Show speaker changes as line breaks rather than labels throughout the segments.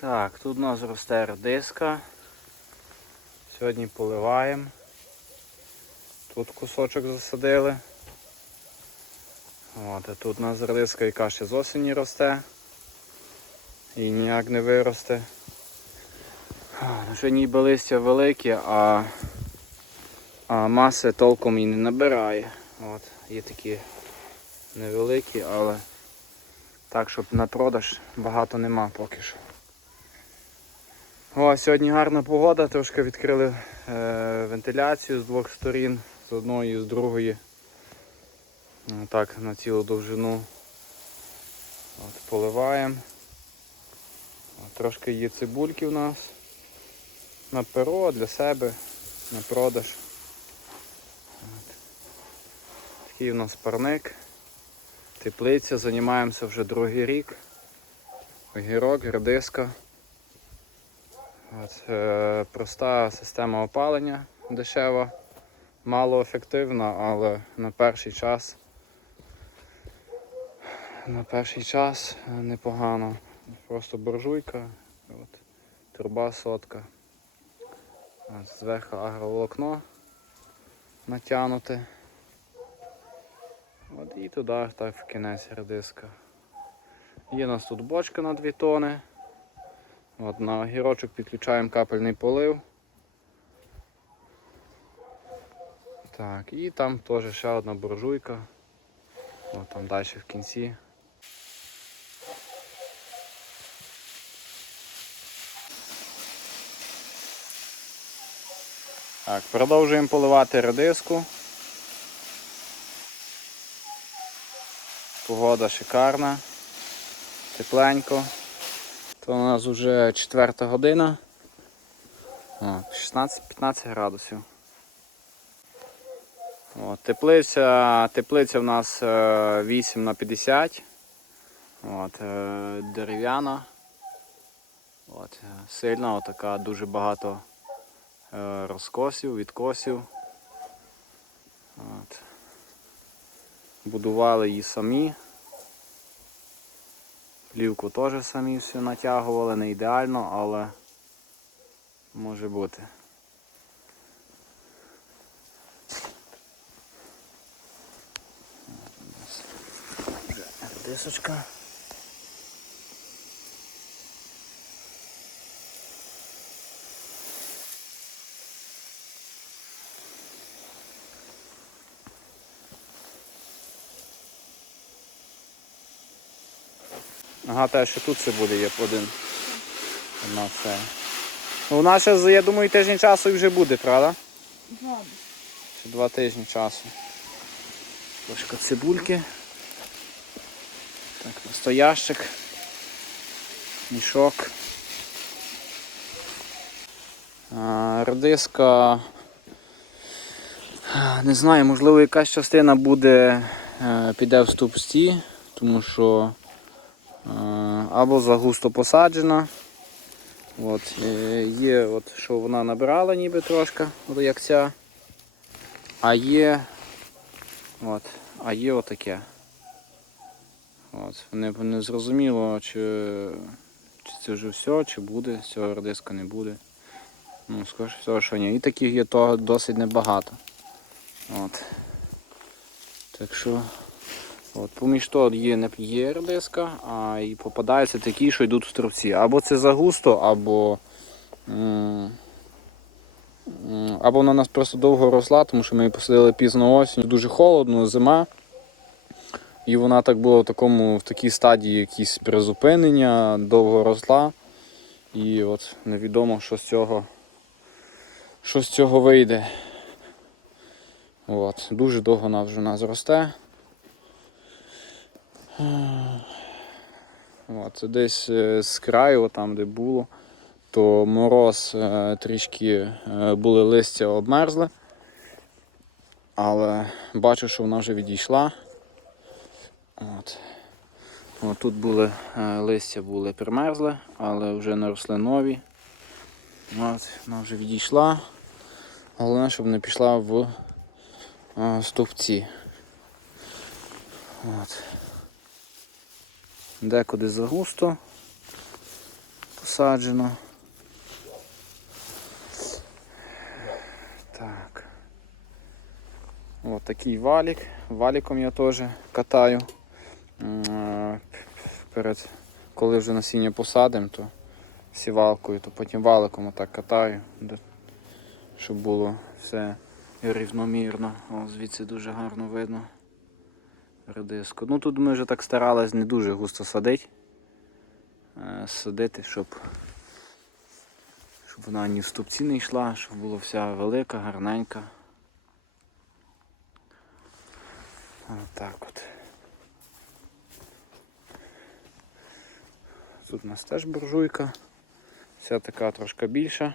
Так, тут у нас росте редиска. Сьогодні поливаємо. Тут кусочок засадили. От, а тут у нас редиска, яка ще з осені росте. І ніяк не виросте. Вже ніби листя велике, а, а маси толком і не набирає. От, є такі невеликі, але так, щоб на продаж багато нема поки що. О, сьогодні гарна погода, трошки відкрили е, вентиляцію з двох сторін, з одної і з другої. Ну, Так, на цілу довжину. От, поливаємо. От, трошки є цибульки в нас. На перо для себе, на продаж. От. Такий у нас парник. Теплиця, займаємося вже другий рік. Огірок, редиска. От, е, проста система опалення дешева, малоефективна, але на перший час на перший час е, непогано. Просто буржуйка, от, труба сотка. От, зверху агроволокно натягнуте. От і туди так в кінець редиска. Є у нас тут бочка на 2 тони. От на огірочок підключаємо капельний полив. Так, і там теж ще одна буржуйка. От там далі в кінці. Так, продовжуємо поливати редиску. Погода шикарна, тепленько. То у нас вже четверта година. 16-15 градусів. От, теплиця, теплиця в нас е, 8 на 50. От, е, дерев'яна. От, е, сильна, отака, дуже багато е, розкосів, відкосів. От. Будували її самі. Плівку теж самі все натягували, не ідеально, але може бути. Дисочка. Ага, те, що тут це буде, є один. Одна все. Ну, вона ще, я думаю, тиждень часу і вже буде, правда? Ще два тижні часу. Ложка цибульки. Так, настоящик. Мішок. А, Редиска. Не знаю, можливо якась частина буде, е, піде в ступсті, тому що або загусто посаджена. От, е, є, от, що вона набирала ніби трошки, от як ця. А є, от, а є отаке. От, не, не зрозуміло, чи, чи це вже все, чи буде, цього редиска не буде. Ну, скоріше всього, що ні. І таких є того досить небагато. От. Так що, от, поміж того є, не є редиска, а і попадаються такі, що йдуть в стровці. Або це загусто, або. Або вона нас просто довго росла, тому що ми її посадили пізно осінь, дуже холодно, зима. І вона так була в такому, в такій стадії якісь призупинення, довго росла. І от невідомо, що з цього, що з цього вийде. От, дуже довго вона вже у нас росте. От, десь е, з краю, там де було, то мороз е, трішки е, були листя обмерзли. Але бачу, що вона вже відійшла. От. От тут були листя були примерзли, але вже наросли нові. От, вона вже відійшла. Головне, щоб не пішла в стовпці. От. Декуди загусто посаджено. Так. Ось такий валік. Валіком я теж катаю. Перед, коли вже насіння посадимо, то сівалкою, то потім валиком отак катаю, щоб було все рівномірно. О, звідси дуже гарно видно редиску. Ну тут ми вже так старались не дуже густо садити. Е, Садити, щоб, щоб вона ні в ступці не йшла, щоб була вся велика, гарненька. Отак от. Тут у нас теж буржуйка. Вся така трошки більша.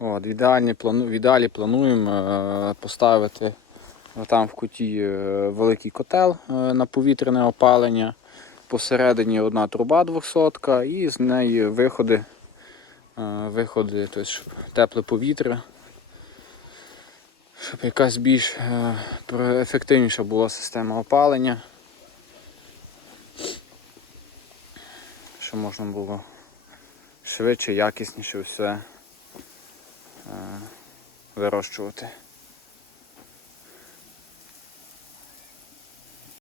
От, в, ідеальні, плану, в ідеалі плануємо е, поставити там в куті е, великий котел е, на повітряне опалення. Посередині одна труба 200 і з неї виходи, виходи тобто, тепле повітря. Щоб якась більш ефективніша була система опалення. Щоб можна було швидше, якісніше все вирощувати.